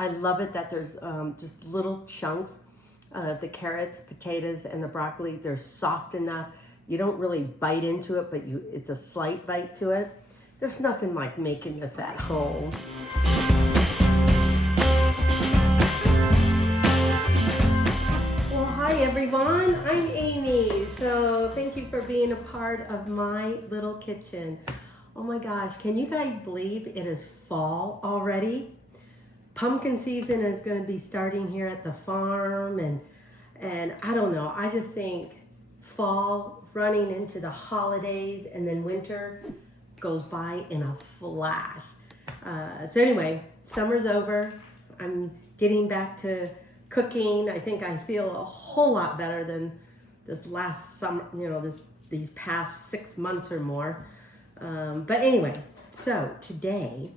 I love it that there's just little chunks. The carrots, potatoes, and the broccoli, they're soft enough. You don't really bite into it, but it's a slight bite to it. There's nothing like making this at home. Well, hi everyone, I'm Amy. So thank you for being a part of my little kitchen. Oh my gosh, can you guys believe it is fall already? Pumpkin season is going to be starting here at the farm, and I don't know, I just think fall running into the holidays and then winter goes by in a flash. So anyway, summer's over. I'm getting back to cooking. I think I feel a whole lot better than this last summer, these past 6 months or more. But anyway, so today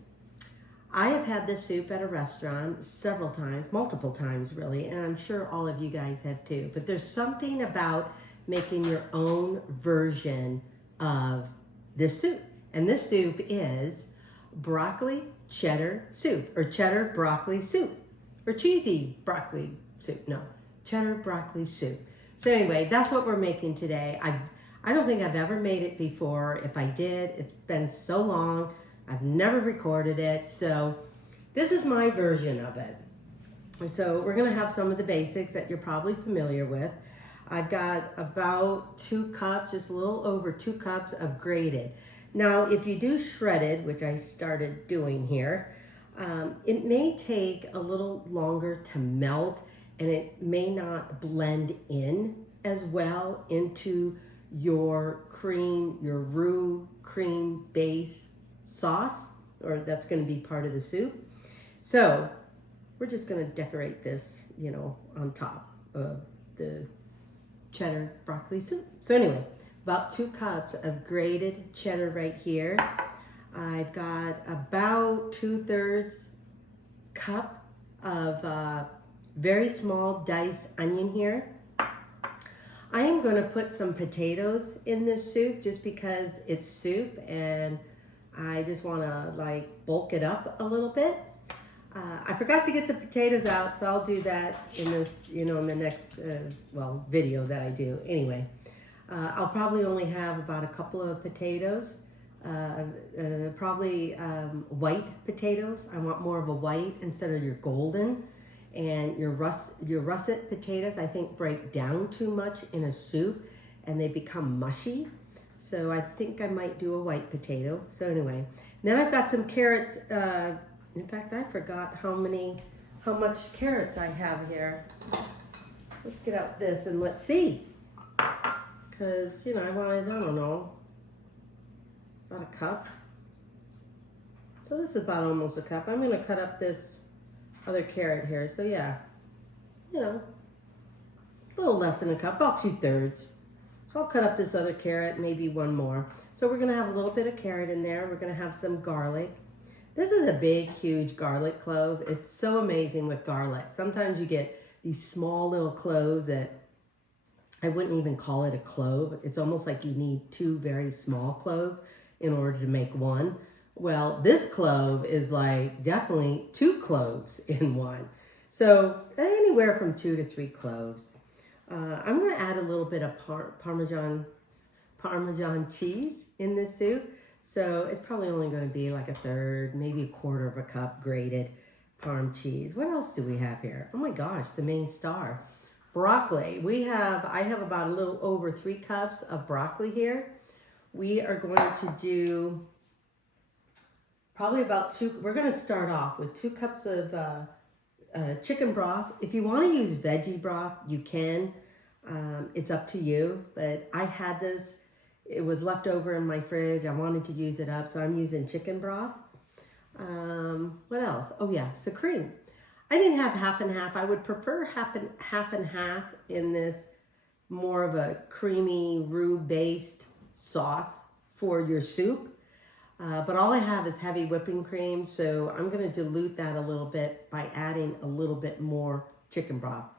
I have had this soup at a restaurant several times, multiple times really, and I'm sure all of you guys have too. But there's something about making your own version of this soup. And this soup is broccoli cheddar soup, or cheddar broccoli soup, or cheesy broccoli soup. No, cheddar broccoli soup. So anyway, that's what we're making today. I don't think I've ever made it before. If I did, it's been so long. I've never recorded it. So this is my version of it. So we're gonna have some of the basics that you're probably familiar with. I've got about 2 cups, just a little over 2 cups of grated. Now, if you do shredded, which I started doing here, it may take a little longer to melt, and it may not blend in as well into your cream, your roux cream base sauce, or that's going to be part of the soup. So we're just going to decorate this, on top of the cheddar broccoli soup. So anyway, about 2 cups of grated cheddar right here. I've got about 2/3 cup of very small diced onion here. I am going to put some potatoes in this soup just because it's soup and I just want to bulk it up a little bit. I forgot to get the potatoes out, so I'll do that in this, in the next, video that I do. Anyway, I'll probably only have about a couple of potatoes, probably white potatoes. I want more of a white instead of your golden. And your russet potatoes, I think, break down too much in a soup and they become mushy. So I think I might do a white potato. So anyway, then I've got some carrots. In fact, I forgot how much carrots I have here. Let's get out this and let's see. Because, I wanted, I don't know, about a cup. So this is about almost a cup. I'm going to cut up this other carrot here. So yeah, a little less than a cup, about 2/3. So I'll cut up this other carrot, maybe one more. So we're gonna have a little bit of carrot in there. We're gonna have some garlic. This is a big, huge garlic clove. It's so amazing with garlic. Sometimes you get these small little cloves that I wouldn't even call it a clove. It's almost like you need 2 very small cloves in order to make one. Well, this clove is definitely 2 cloves in one. So anywhere from 2 to 3 cloves. I'm going to add a little bit of Parmesan cheese in this soup. So it's probably only going to be like 1/3, maybe 1/4 of a cup grated Parm cheese. What else do we have here? Oh my gosh, the main star. Broccoli. I have about a little over 3 cups of broccoli here. We are going to do probably about 2. We're going to start off with 2 cups of chicken broth. If you want to use veggie broth, you can. It's up to you. But I had this. It was left over in my fridge. I wanted to use it up, so I'm using chicken broth. What else? Oh yeah, so cream. I didn't have half and half. I would prefer half and half in this more of a creamy roux-based sauce for your soup. But all I have is heavy whipping cream, so I'm going to dilute that a little bit by adding a little bit more chicken broth.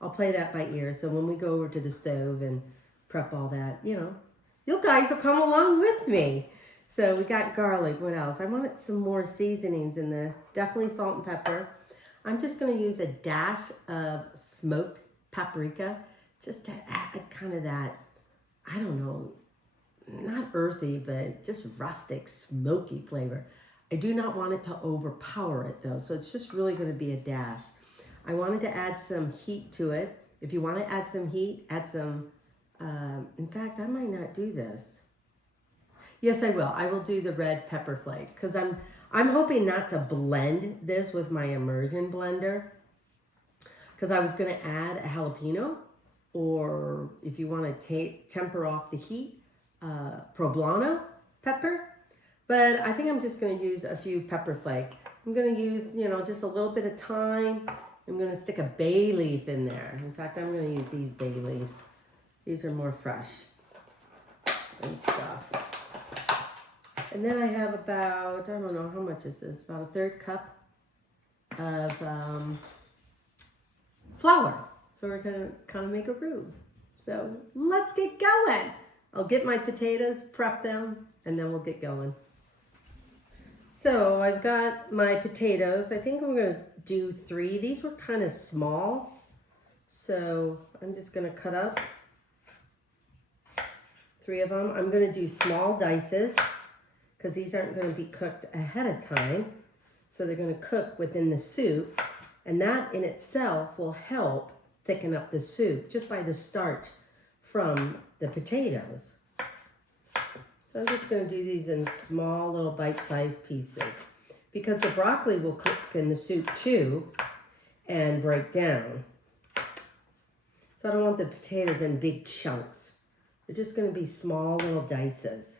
I'll play that by ear, so when we go over to the stove and prep all that, you guys will come along with me. So we got garlic. What else? I wanted some more seasonings in this. Definitely salt and pepper. I'm just going to use a dash of smoked paprika just to add kind of that, I don't know, not earthy, but just rustic, smoky flavor. I do not want it to overpower it though, so it's just really going to be a dash. I wanted to add some heat to it. If you want to add some heat, add some, in fact, I might not do this. Yes, I will. I will do the red pepper flake because I'm hoping not to blend this with my immersion blender because I was going to add a jalapeno, or if you want to temper off the heat, poblano pepper. But I think I'm just going to use a few pepper flake. I'm going to use, you know, just a little bit of thyme. I'm going to stick a bay leaf in there. In fact, I'm going to use these bay leaves. These are more fresh and stuff. And then I have about, I don't know how much is this, about a 1/3 cup of flour. So we're going to kind of make a roux. So let's get going. I'll get my potatoes, prep them, and then we'll get going. So I've got my potatoes. I think I'm going to do 3. These were kind of small. So I'm just going to cut up 3 of them. I'm going to do small dices because these aren't going to be cooked ahead of time. So they're going to cook within the soup. And that in itself will help thicken up the soup just by the starch from the potatoes. So I'm just going to do these in small little bite-sized pieces because the broccoli will cook in the soup too and break down. So I don't want the potatoes in big chunks. They're just going to be small little dices.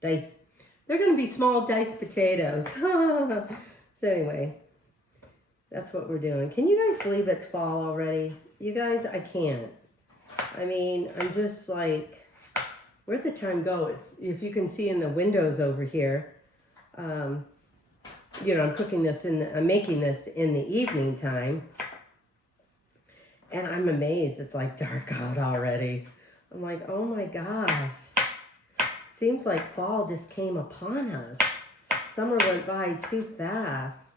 They're going to be small diced potatoes. So anyway, that's what we're doing. Can you guys believe it's fall already? You guys, I can't. I mean, I'm just like, where'd the time go? It's, if you can see in the windows over here, you know, I'm making this in the evening time. And I'm amazed it's like dark out already. I'm like, oh my gosh. Seems like fall just came upon us. Summer went by too fast.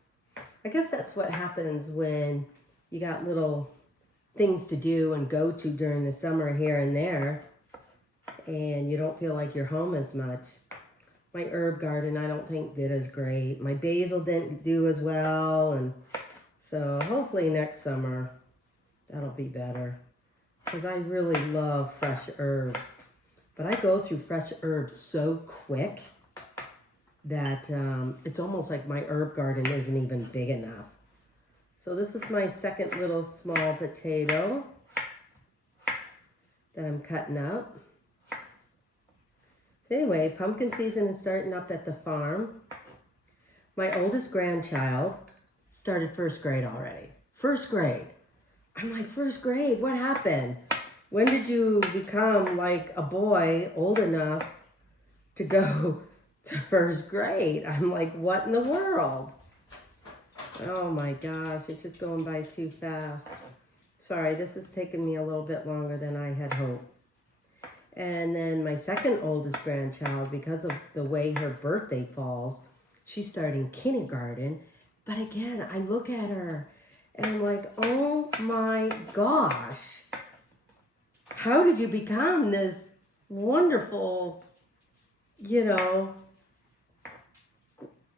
I guess that's what happens when you got little things to do and go to during the summer here and there, and you don't feel like you're home as much. My herb garden, I don't think did as great. My basil didn't do as well, and so hopefully next summer that'll be better because I really love fresh herbs. But I go through fresh herbs so quick that it's almost like my herb garden isn't even big enough. So this is my second little small potato that I'm cutting up. So anyway, pumpkin season is starting up at the farm. My oldest grandchild started 1st grade already. 1st grade. I'm like, 1st grade, what happened? When did you become like a boy old enough to go to 1st grade? I'm like, what in the world? Oh my gosh, it's just going by too fast. Sorry, this has taken me a little bit longer than I had hoped. And then my second oldest grandchild, because of the way her birthday falls, she's starting kindergarten. But again, I look at her and I'm like, oh my gosh, how did you become this wonderful, you know,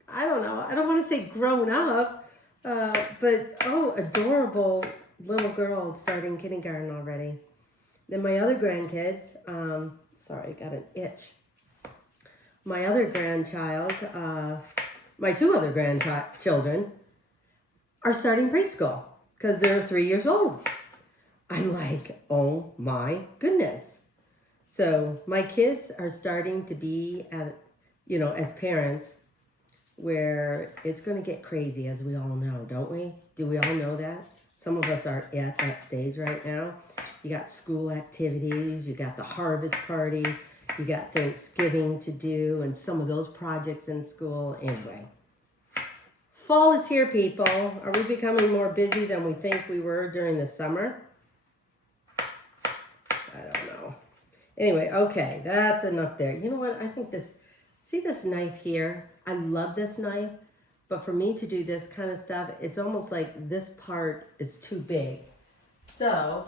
I don't know, I don't want to say grown up, but oh, adorable little girl starting kindergarten already. Then my other grandkids, sorry, I got an itch. My other grandchild, my 2 other grandchildren are starting preschool because they're 3 years old. I'm like, oh my goodness. So my kids are starting to be at, you know, as parents, where it's going to get crazy, as we all know, don't we? Do we all know that? Some of us are at that stage right now. You got school activities, you got the harvest party, you got Thanksgiving to do, and some of those projects in school. Anyway, fall is here, people. Are we becoming more busy than we think we were during the summer? I don't know. Anyway, okay, that's enough there. You know what? I think this, see this knife here? I love this knife, But for me to do this kind of stuff, it's almost like this part is too big. So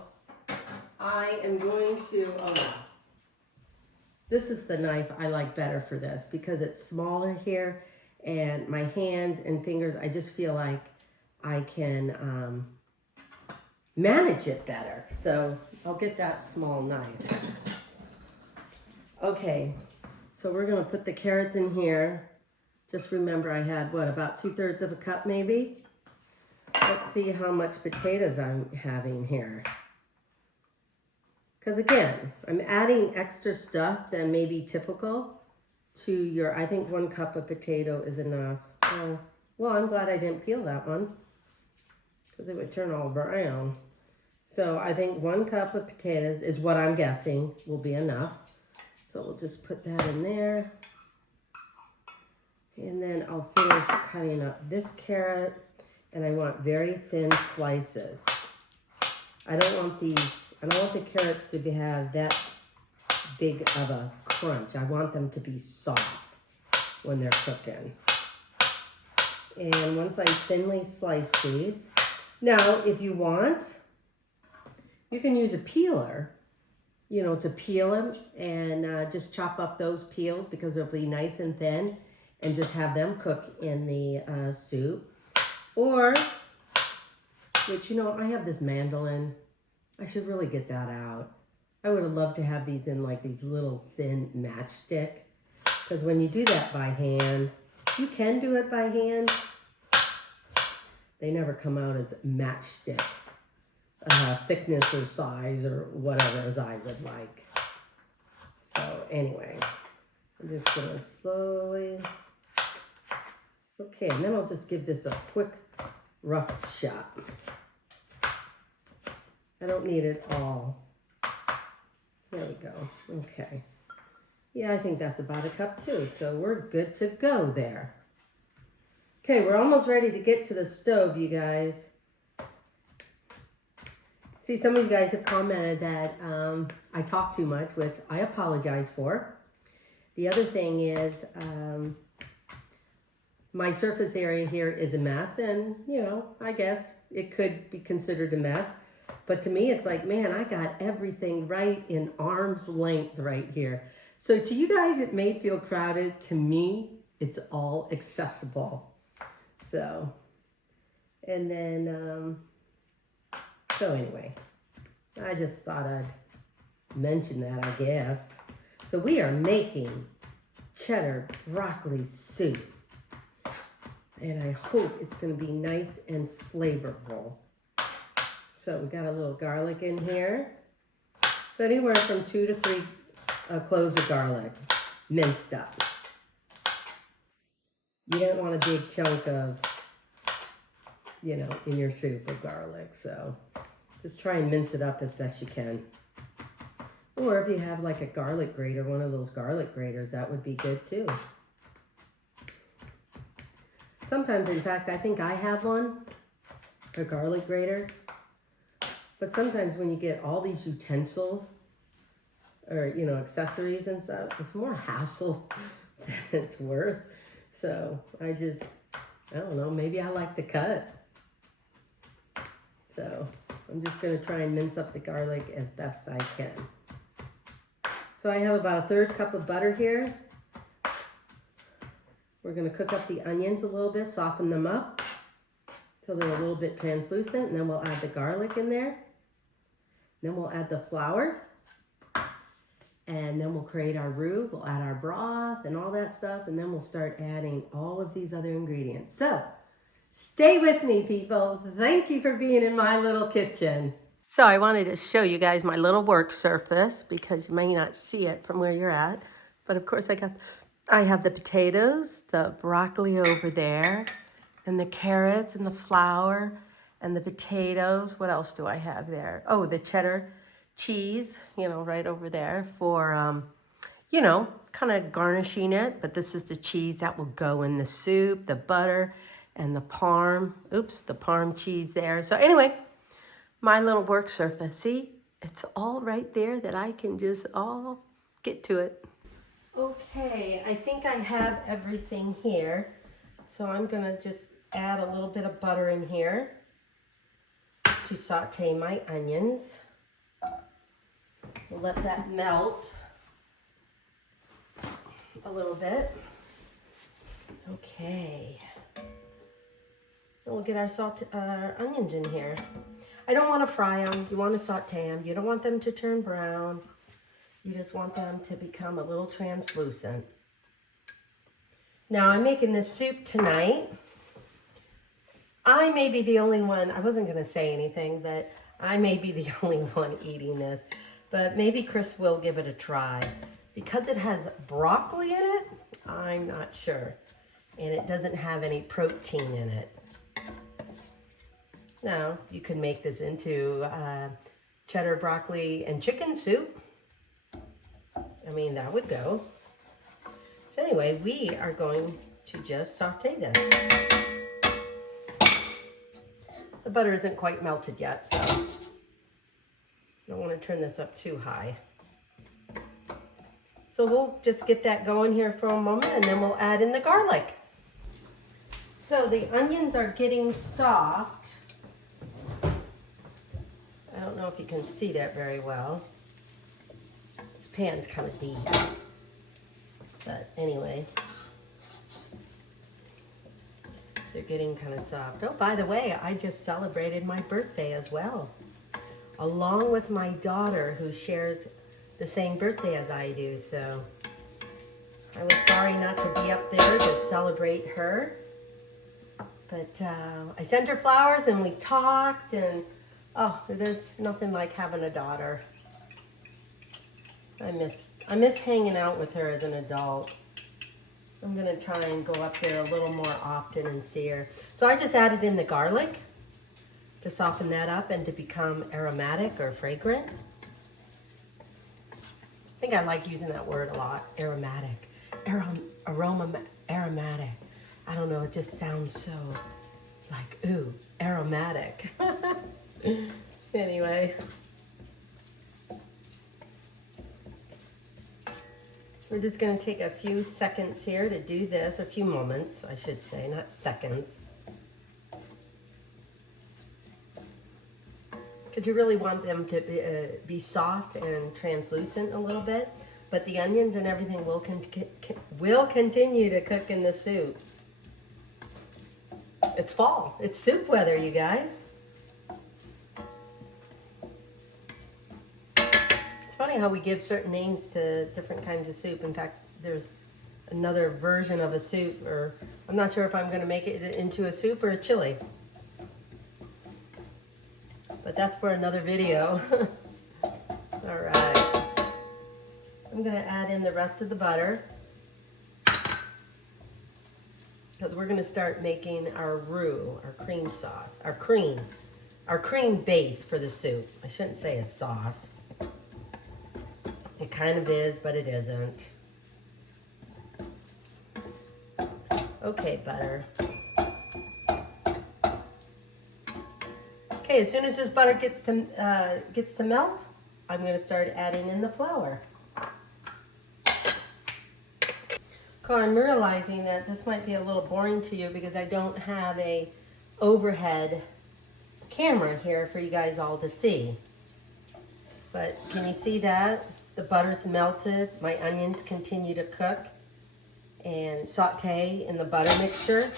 I am going to, oh no. This is the knife I like better for this because it's smaller here, and my hands and fingers, I just feel like I can manage it better. So I'll get that small knife. Okay, so we're gonna put the carrots in here. Just remember I had, what, about 2/3 of a cup maybe? Let's see how much potatoes I'm having here. Because again, I'm adding extra stuff than maybe typical to your, I think 1 cup of potato is enough. Oh, well, I'm glad I didn't peel that one because it would turn all brown. So I think 1 cup of potatoes is what I'm guessing will be enough. So we'll just put that in there. And then I'll finish cutting up this carrot, and I want very thin slices. I don't want the carrots to have that big of a crunch. I want them to be soft when they're cooking. And once I thinly slice these, now if you want, you can use a peeler, you know, to peel them and just chop up those peels because they'll be nice and thin, and just have them cook in the soup. Or, which, you know, I have this mandolin. I should really get that out. I would have loved to have these in like these little thin matchstick. Because when you do that by hand, you can do it by hand. They never come out as matchstick thickness or size or whatever as I would like. So anyway, I'm just gonna slowly. Okay, and then I'll just give this a quick rough shot. I don't need it all. There we go. Okay. Yeah, I think that's about a cup too. So we're good to go there. Okay, we're almost ready to get to the stove, you guys. See, some of you guys have commented that I talk too much, which I apologize for. The other thing is my surface area here is a mess, and, you know, I guess it could be considered a mess. But to me, it's like, man, I got everything right in arm's length right here. So to you guys, it may feel crowded. To me, it's all accessible. So, and then, so anyway, I just thought I'd mention that, I guess. So we are making cheddar broccoli soup. And I hope it's going to be nice and flavorful. So we got a little garlic in here. So anywhere from 2 to 3 cloves of garlic, minced up. You don't want a big chunk of, you know, in your soup of garlic. So just try and mince it up as best you can. Or if you have like a garlic grater, one of those garlic graters, that would be good too. Sometimes, in fact, I think I have one, a garlic grater. But sometimes when you get all these utensils or, you know, accessories and stuff, it's more hassle than it's worth. So I don't know, maybe I like to cut. So I'm just going to try and mince up the garlic as best I can. So I have about a 1/3 cup of butter here. We're going to cook up the onions a little bit, soften them up till they're a little bit translucent, and then we'll add the garlic in there. Then we'll add the flour, and then we'll create our roux. We'll add our broth and all that stuff, and then we'll start adding all of these other ingredients. So stay with me, people. Thank you for being in my little kitchen. So I wanted to show you guys my little work surface because you may not see it from where you're at. But of course I have the potatoes, the broccoli over there, and the carrots and the flour and the potatoes. What else do I have there? Oh, the cheddar cheese, you know, right over there for, you know, kind of garnishing it. But this is the cheese that will go in the soup, the butter, and the parm cheese there. So anyway, my little work surface. See, it's all right there that I can just all get to it. Okay, I think I have everything here. So I'm gonna just add a little bit of butter in here to saute my onions. We'll let that melt a little bit. Okay. Then we'll get our onions in here. I don't want to fry them. You want to saute them. You don't want them to turn brown. You just want them to become a little translucent. Now I'm making this soup tonight. I may be the only one, I wasn't going to say anything, but I may be the only one eating this. But maybe Chris will give it a try. Because it has broccoli in it, I'm not sure. And it doesn't have any protein in it. Now, you can make this into cheddar, broccoli, and chicken soup. I mean, that would go. So anyway, we are going to just saute this. The butter isn't quite melted yet, so I don't want to turn this up too high. So we'll just get that going here for a moment, and then we'll add in the garlic. So the onions are getting soft. I don't know if you can see that very well. This pan's kind of deep. But anyway, they're getting kind of soft. Oh, by the way, I just celebrated my birthday as well, along with my daughter who shares the same birthday as I do. So I was sorry not to be up there to celebrate her. But I sent her flowers and we talked, and oh, there's nothing like having a daughter. I miss hanging out with her as an adult. I'm gonna try and go up there a little more often and see her. So I just added in the garlic to soften that up and to become aromatic or fragrant. I think I like using that word a lot, aromatic. Aromatic. I don't know, it just sounds so like, ooh, aromatic. Anyway. We're just going to take a few seconds here to do this, a few moments, I should say, not seconds. Because you really want them to be soft and translucent a little bit, but the onions and everything will continue to cook in the soup. It's fall. It's soup weather, you guys. It's funny how we give certain names to different kinds of soup. In fact, there's another version of a soup, or I'm not sure if I'm going to make it into a soup or a chili. But that's for another video. All right. I'm going to add in the rest of the butter, because we're going to start making our roux, our cream sauce, our cream base for the soup. I shouldn't say a sauce. It kind of is, but it isn't. Okay, butter. Okay, as soon as this butter gets to melt, I'm going to start adding in the flour. Okay, I'm realizing that this might be a little boring to you because I don't have a overhead camera here for you guys all to see. But can you see that? The butter's melted, my onions continue to cook and saute in the butter mixture.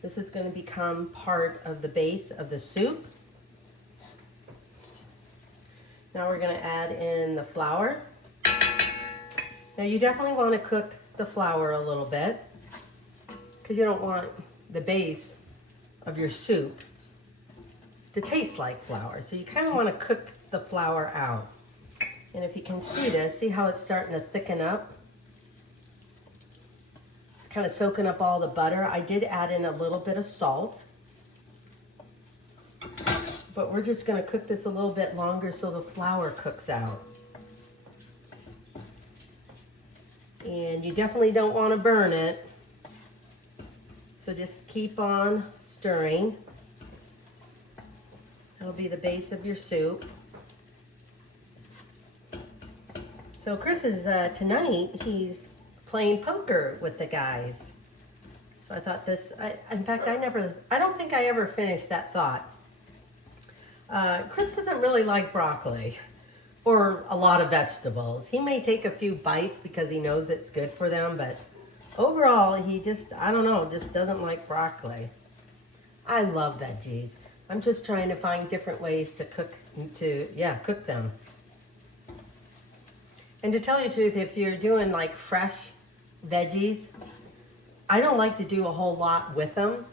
This is going to become part of the base of the soup. Now we're going to add in the flour. Now you definitely want to cook the flour a little bit because you don't want the base of your soup to taste like flour. So you kind of want to cook the flour out. And if you can see this, see how it's starting to thicken up? It's kind of soaking up all the butter. I did add in a little bit of salt. But we're just going to cook this a little bit longer so the flour cooks out. And you definitely don't want to burn it. So just keep on stirring. That'll be the base of your soup. So Chris is, tonight, he's playing poker with the guys. So I thought this, in fact, I don't think I ever finished that thought. Chris doesn't really like broccoli or a lot of vegetables. He may take a few bites because he knows it's good for them, but overall, he just, I don't know, just doesn't like broccoli. I love veggies. I'm just trying to find different ways to cook them. And to tell you the truth, if you're doing like fresh veggies, I don't like to do a whole lot with them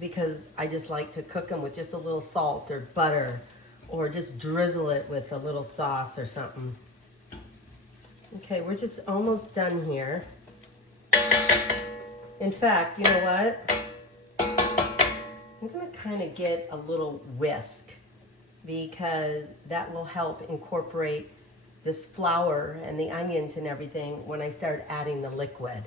because I just like to cook them with just a little salt or butter or just drizzle it with a little sauce or something. Okay, we're just almost done here. In fact, you know what? I'm gonna kind of get a little whisk because that will help incorporate this flour and the onions and everything when I start adding the liquid.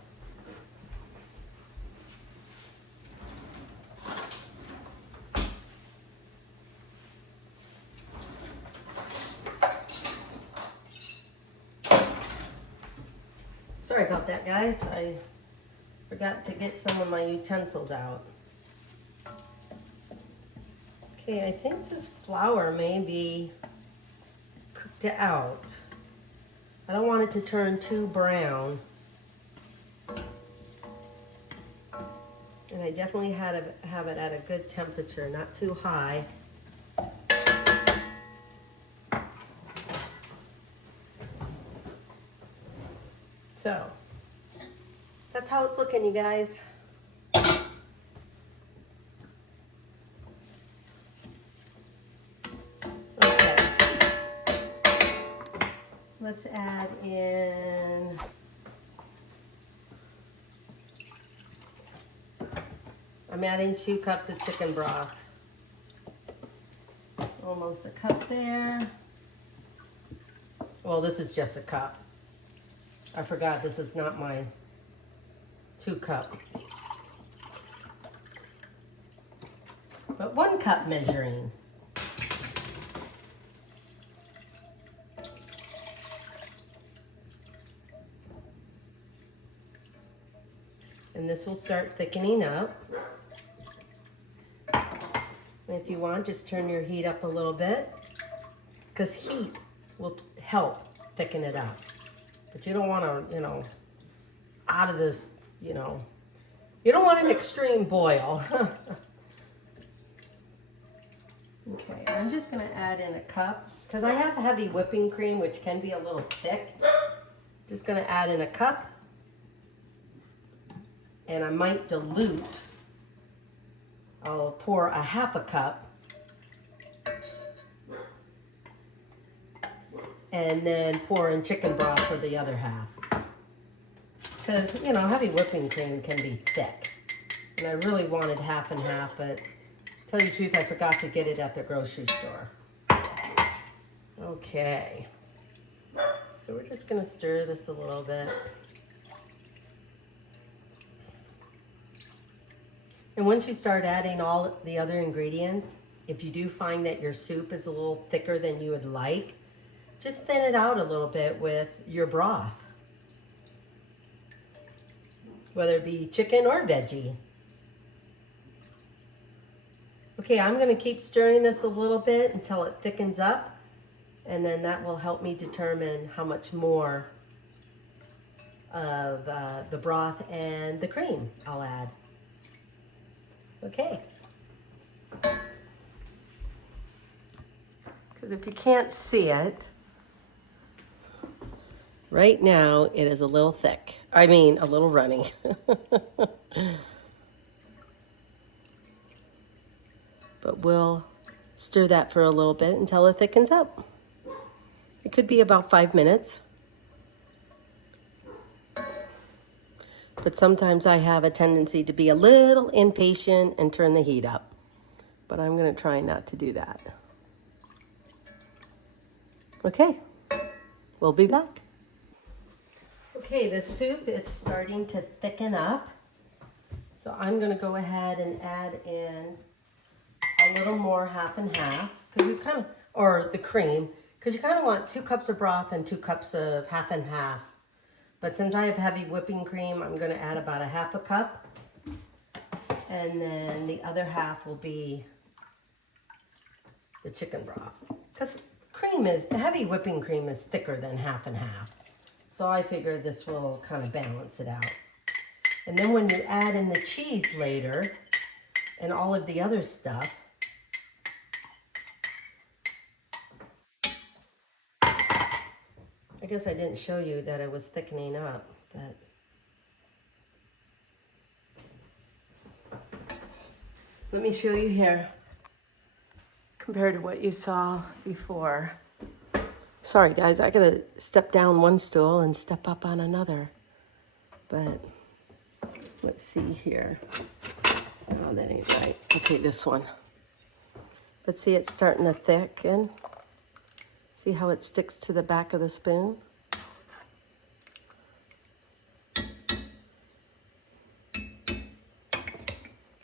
Sorry about that, guys. I forgot to get some of my utensils out. Okay, I think this flour may be cooked out. I don't want it to turn too brown. And I definitely have it at a good temperature, not too high. So, that's how it's looking, you guys. Okay. Let's add in I'm adding 2 cups of chicken broth. Almost a cup there. Well, this is just a cup. I forgot this is not my 2 cup. But 1 cup measuring. And this will start thickening up. And if you want, just turn your heat up a little bit, because heat will help thicken it up. But you don't want to, you know, out of this, you know, you don't want an extreme boil. Okay, I'm just going to add in a cup, because I have heavy whipping cream, which can be a little thick. Just going to add in a cup. And I might dilute. I'll pour a 1/2 cup. And then pour in chicken broth for the other half. Because, you know, heavy whipping cream can be thick. And I really wanted 1/2 and 1/2, but to tell you the truth, I forgot to get it at the grocery store. Okay. So we're just going to stir this a little bit. And once you start adding all the other ingredients, if you do find that your soup is a little thicker than you would like, just thin it out a little bit with your broth. Whether it be chicken or veggie. Okay, I'm going to keep stirring this a little bit until it thickens up. And then that will help me determine how much more of the broth and the cream I'll add. Okay. Because if you can't see it, right now it is a little thick. I mean, a little runny. But we'll stir that for a little bit until it thickens up. It could be about 5 minutes. But sometimes I have a tendency to be a little impatient and turn the heat up. But I'm going to try not to do that. Okay, we'll be back. Okay, the soup is starting to thicken up. So I'm going to go ahead and add in a little more 1/2 and 1/2. Because you kind of, or the cream, because you kind of want 2 cups of broth and 2 cups of 1/2 and 1/2. But since I have heavy whipping cream, I'm going to add about a 1/2 cup. And then the other half will be the chicken broth. Because heavy whipping cream is thicker than half and half. So I figure this will kind of balance it out. And then when you add in the cheese later and all of the other stuff, I guess I didn't show you that I was thickening up, but let me show you here compared to what you saw before. Sorry guys, I gotta step down one stool and step up on another. But let's see here. Oh, that ain't right. Okay, this one. But see, it's starting to thicken. See how it sticks to the back of the spoon?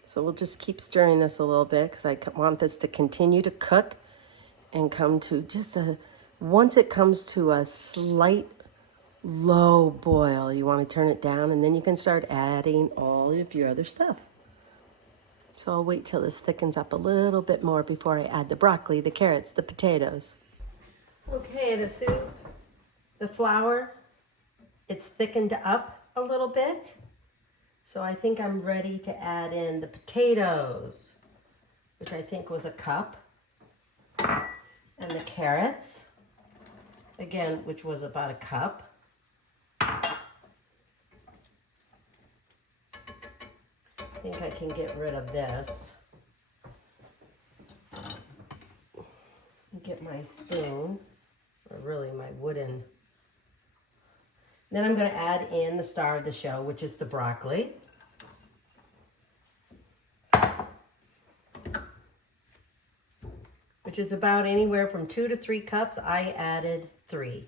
So we'll just keep stirring this a little bit because I want this to continue to cook and come to just once it comes to a slight low boil, you want to turn it down and then you can start adding all of your other stuff. So I'll wait till this thickens up a little bit more before I add the broccoli, the carrots, the potatoes. Okay, the soup, the flour, it's thickened up a little bit. So I think I'm ready to add in the potatoes, which I think was a cup, and the carrots, again, which was about a cup. I think I can get rid of this. Get my spoon, or really my wooden. Then I'm going to add in the star of the show, which is the broccoli. Which is about anywhere from 2 to 3 cups. I added 3.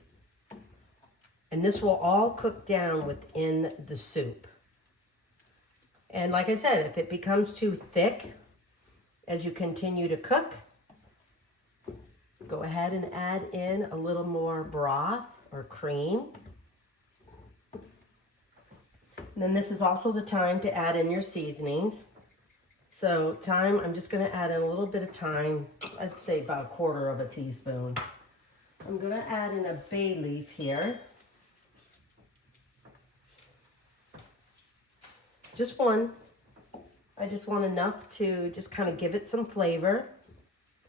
And this will all cook down within the soup. And like I said, if it becomes too thick as you continue to cook, go ahead and add in a little more broth or cream. And then this is also the time to add in your seasonings. So thyme, I'm just going to add in a little bit of thyme. I'd say about 1/4 teaspoon. I'm going to add in a bay leaf here. Just one. I just want enough to just kind of give it some flavor.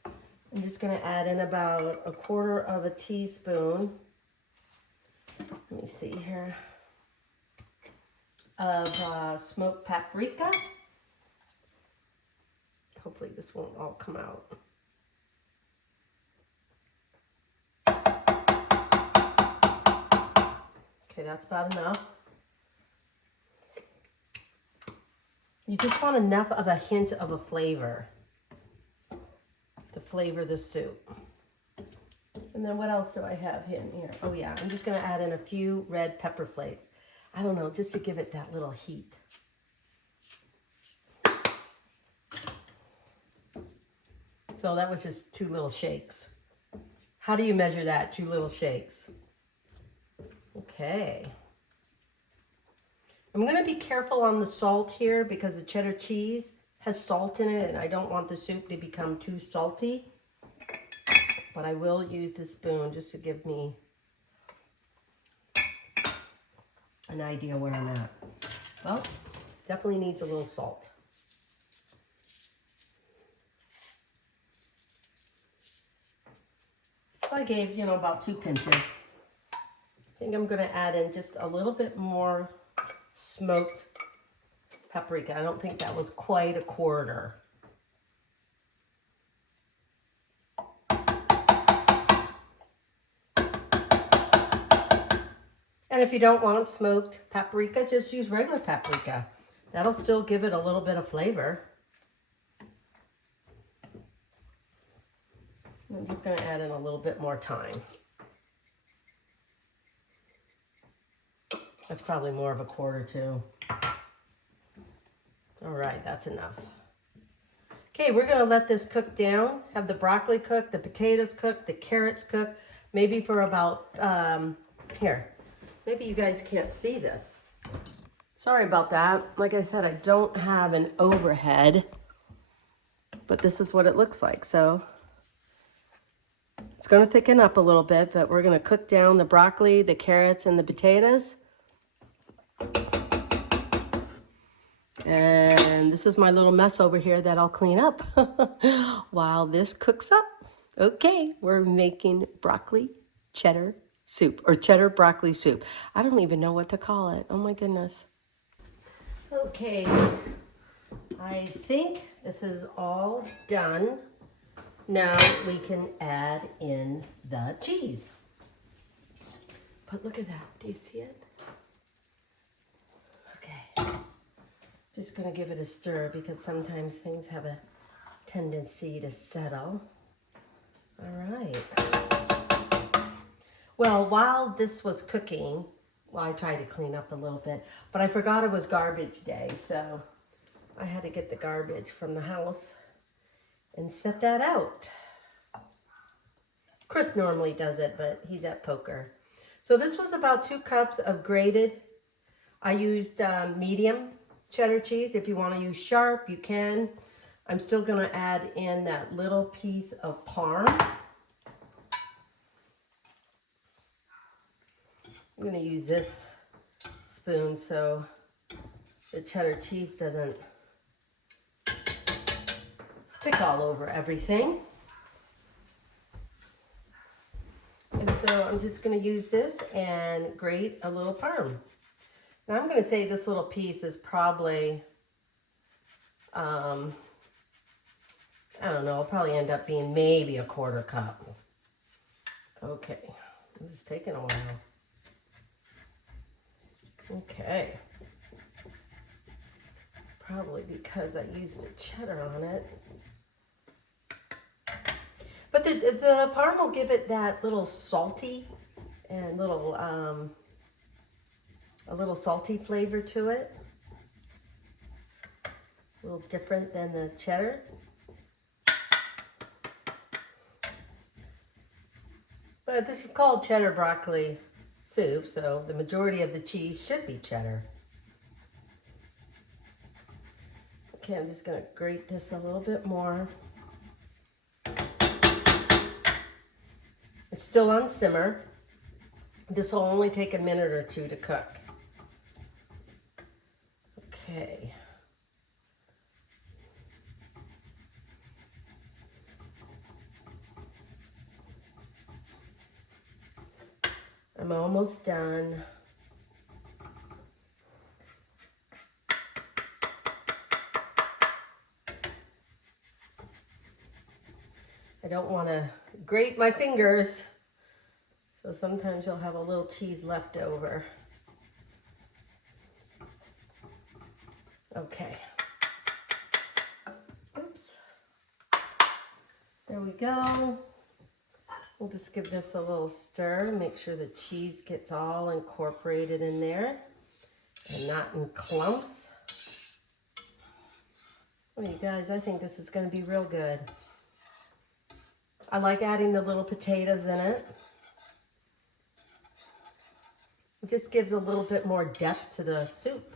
I'm just going to add in about 1/4 teaspoon. Let me see here. Of smoked paprika. Hopefully this won't all come out. Okay, that's about enough. You just want enough of a hint of a flavor to flavor the soup. And then what else do I have in here? Oh yeah, I'm just gonna add in a few red pepper flakes. I don't know, just to give it that little heat. So that was just 2 little shakes. How do you measure that? 2 little shakes. Okay. I'm going to be careful on the salt here because the cheddar cheese has salt in it and I don't want the soup to become too salty. But I will use this spoon just to give me an idea where I'm at. Well, definitely needs a little salt. So I gave, about 2 pinches. I think I'm going to add in just a little bit more smoked paprika. I don't think that was quite 1/4. And if you don't want smoked paprika, just use regular paprika. That'll still give it a little bit of flavor. I'm just going to add in a little bit more thyme. That's probably more of 1/4 too. All right, that's enough. Okay, we're going to let this cook down. Have the broccoli cook, the potatoes cook, the carrots cook, maybe for about, here. Maybe you guys can't see this. Sorry about that. Like I said, I don't have an overhead, but this is what it looks like. So it's going to thicken up a little bit, but we're going to cook down the broccoli, the carrots, and the potatoes. And this is my little mess over here that I'll clean up while this cooks up. Okay, we're making broccoli cheddar soup, or cheddar broccoli soup. I don't even know what to call it. Oh my goodness. Okay, I think this is all done. Now we can add in the cheese. But look at that. Do you see it? Okay. Just going to give it a stir because sometimes things have a tendency to settle. All right. Well, while this was cooking, well, I tried to clean up a little bit, but I forgot it was garbage day, so I had to get the garbage from the house and set that out. Chris normally does it, but he's at poker. So this was about 2 cups of grated. I used medium cheddar cheese. If you want to use sharp, you can. I'm still going to add in that little piece of Parm. I'm going to use this spoon so the cheddar cheese doesn't stick all over everything. And so I'm just going to use this and grate a little Parm. Now I'm going to say this little piece is probably, I don't know, it'll probably end up being maybe a 1/4 cup. Okay, this is taking a while. Okay. Probably because I used the cheddar on it. But the Parm will give it that little salty and little, a little salty flavor to it. A little different than the cheddar. But this is called cheddar broccoli soup, so the majority of the cheese should be cheddar. Okay, I'm just going to grate this a little bit more. It's still on simmer. This will only take a minute or 2 to cook. Okay. I'm almost done. I don't want to grate my fingers, so sometimes you'll have a little cheese left over. Okay. Oops. There we go. We'll just give this a little stir, make sure the cheese gets all incorporated in there and not in clumps. Oh, you guys, I think this is going to be real good. I like adding the little potatoes in it. It just gives a little bit more depth to the soup.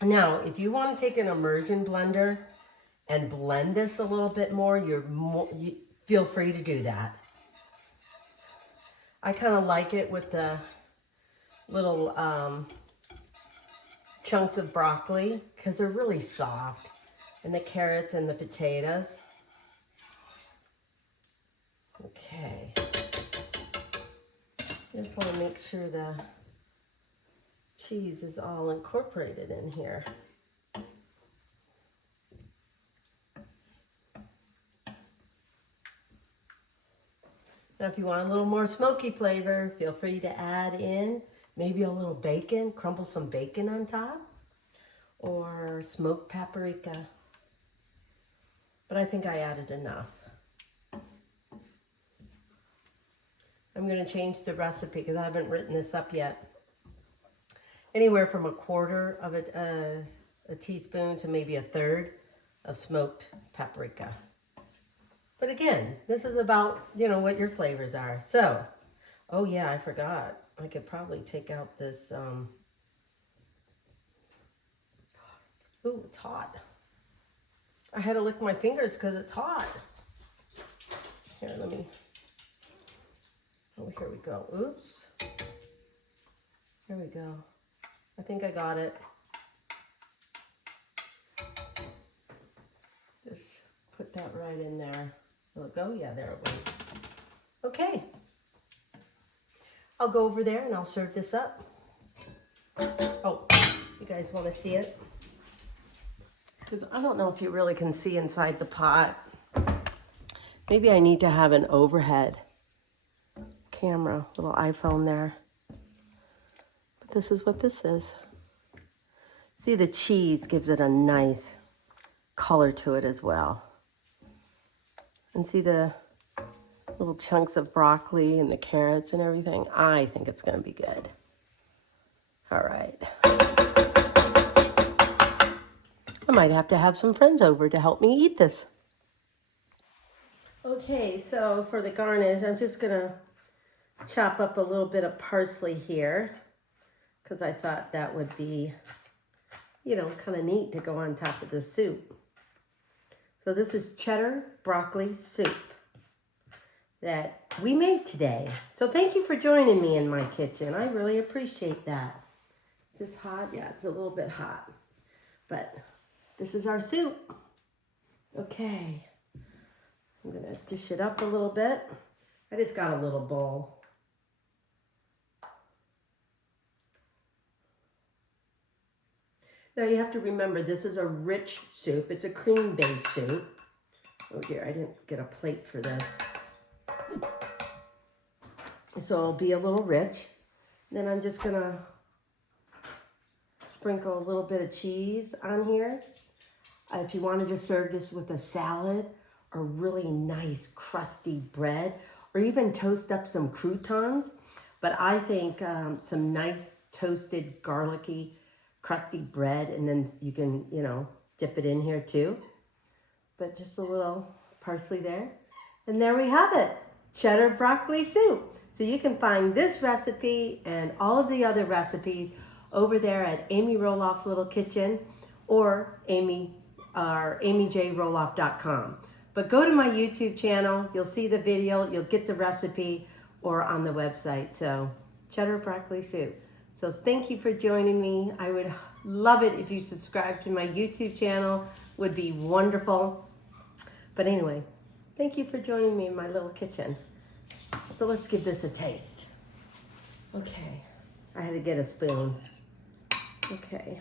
Now, if you want to take an immersion blender and blend this a little bit more, you feel free to do that. I kind of like it with the little chunks of broccoli because they're really soft, and the carrots and the potatoes. Okay. Just want to make sure the cheese is all incorporated in here. Now, if you want a little more smoky flavor, feel free to add in maybe a little bacon, crumble some bacon on top, or smoked paprika. But I think I added enough. I'm going to change the recipe because I haven't written this up yet. Anywhere from 1/4 of a teaspoon to maybe 1/3 of smoked paprika. But again, this is about, what your flavors are. So, oh yeah, I forgot. I could probably take out this Ooh, it's hot. I had to lick my fingers because it's hot. Here, let me, oh, here we go. Oops. Here we go. I think I got it. Just put that right in there. Will it go? Yeah, there it went. Okay. I'll go over there and I'll serve this up. Oh, you guys want to see it? Because I don't know if you really can see inside the pot. Maybe I need to have an overhead camera, little iPhone there. But this is what this is. See, the cheese gives it a nice color to it as well. And see the little chunks of broccoli and the carrots and everything? I think it's going to be good. All right. I might have to have some friends over to help me eat this. Okay, so for the garnish, I'm just going to chop up a little bit of parsley here because I thought that would be, you know, kind of neat to go on top of the soup. So this is cheddar broccoli soup that we made today. So thank you for joining me in my kitchen. I really appreciate that. Is this hot? Yeah, it's a little bit hot. But this is our soup. Okay. I'm going to dish it up a little bit. I just got a little bowl. Now you have to remember, this is a rich soup. It's a cream-based soup. Oh dear, I didn't get a plate for this. So it'll be a little rich. Then I'm just gonna sprinkle a little bit of cheese on here. If you wanted to serve this with a salad or really nice crusty bread, or even toast up some croutons. But I think some nice toasted garlicky crusty bread, and then you can, you know, dip it in here too. But just a little parsley there. And there we have it, cheddar broccoli soup. So you can find this recipe and all of the other recipes over there at Amy Roloff's Little Kitchen or amyjroloff.com. But go to my YouTube channel, you'll see the video, you'll get the recipe, or on the website. So cheddar broccoli soup. So thank you for joining me. I would love it if you subscribe to my YouTube channel, would be wonderful. But anyway, thank you for joining me in my little kitchen. So let's give this a taste. Okay, I had to get a spoon. Okay.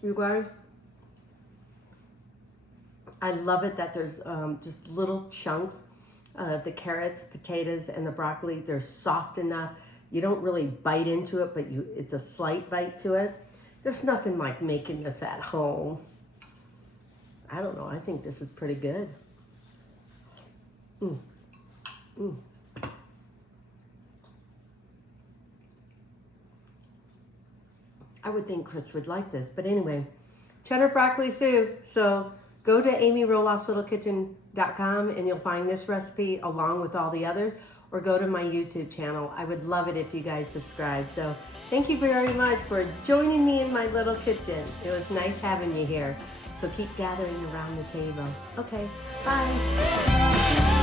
You guys, I love it that there's just little chunks of the carrots, potatoes, and the broccoli. They're soft enough. You don't really bite into it, but it's a slight bite to it. There's nothing like making this at home. I don't know. I think this is pretty good. I would think Chris would like this. But anyway, cheddar broccoli soup. So go to amyrollofftlittlekitchen.com and you'll find this recipe along with all the others, or go to my YouTube channel. I would love it if you guys subscribe. So thank you very much for joining me in my little kitchen. It was nice having you here. So keep gathering around the table. Okay, bye.